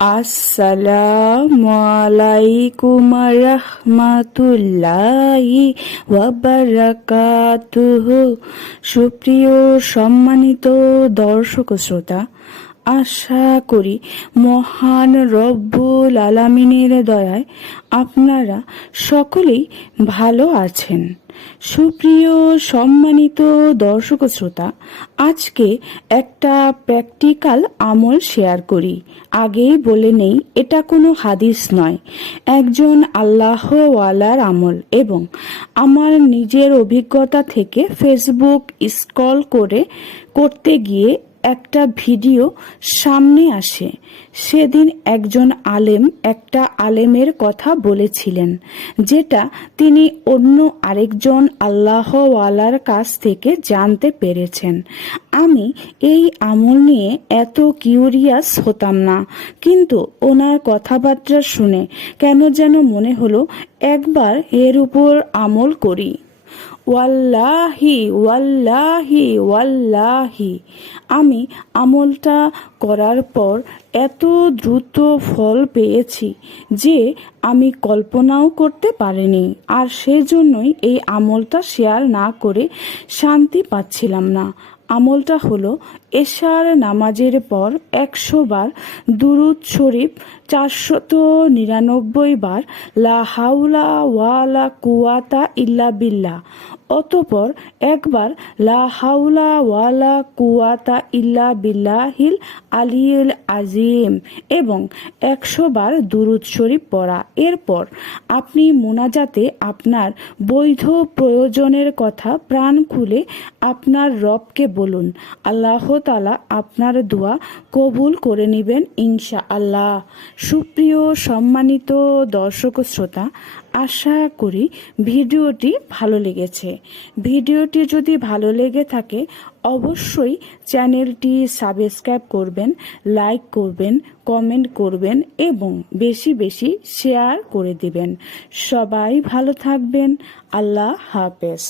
আসসালামু আলাইকুম রাহমাতুল্লাহি ওয়া বারাকাতুহু। সুপ্রিয় সম্মানিত দর্শক শ্রোতা, আশা করি মহান রব্বুল আলামিনের দয়ায় আপনারা সকলেই ভালো আছেন। সুপ্রিয় সম্মানিত দর্শক শ্রোতা, আজকে একটা প্র্যাকটিক্যাল আমল শেয়ার করি। আগেই বলে নেই, এটা কোনো হাদিস নয়, একজন আল্লাহওয়ালার আমল এবং আমার নিজের অভিজ্ঞতা থেকে ফেসবুক স্ক্রল করতে গিয়ে একটা ভিডিও সামনে আসে। সেদিন একজন আলেম একটা আলেমের কথা বলেছিলেন, যেটা তিনি অন্য আরেকজন আল্লাহওয়ালার কাছ থেকে জানতে পেরেছেন। আমি এই আমল নিয়ে এত কিউরিয়াস হতাম না, কিন্তু ওনার কথাবার্তা শুনে কেন যেন মনে হলো একবার এর উপর আমল করি। ওয়াল্লাহি ওয়াল্লাহি ওয়াল্লাহি, আমি আমলটা করার পর এত দ্রুত ফল পেয়েছি যে আমি কল্পনাও করতে পারিনি। আর সেজন্যই এই আমলটা শেয়ার না করে শান্তি পাচ্ছিলাম না। আমলটা হলো এশার নামাজের পর 100 বার দুরূদ শরীফ, 499 বার লা হাওলা ওয়ালা কুওয়াতা ইল্লা বিল্লাহ, অতঃপর একবার লা হাওলা ওয়ালা কুওয়াতা ইল্লা বিল্লাহিল আলিয়ুল আজিম এবং 100 বার দুরূদ শরীফ পড়া। এরপর আপনি মোনাজাতে আপনার বৈধ প্রয়োজনের কথা প্রাণ খুলে আপনার রবকে বলুন। আল্লাহ তাআলা আপনার দোয়া কবুল করে নেবেন ইনশাআল্লাহ। সুপ্রিয় সম্মানিত দর্শক শ্রোতা, আশা করি ভিডিওটি ভালো লেগেছে। ভিডিওটি যদি ভালো লেগে থাকে অবশ্যই চ্যানেলটি সাবস্ক্রাইব করবেন, লাইক করবেন, কমেন্ট করবেন এবং বেশি বেশি শেয়ার করে দিবেন। সবাই ভালো থাকবেন। আল্লাহ হাফেজ।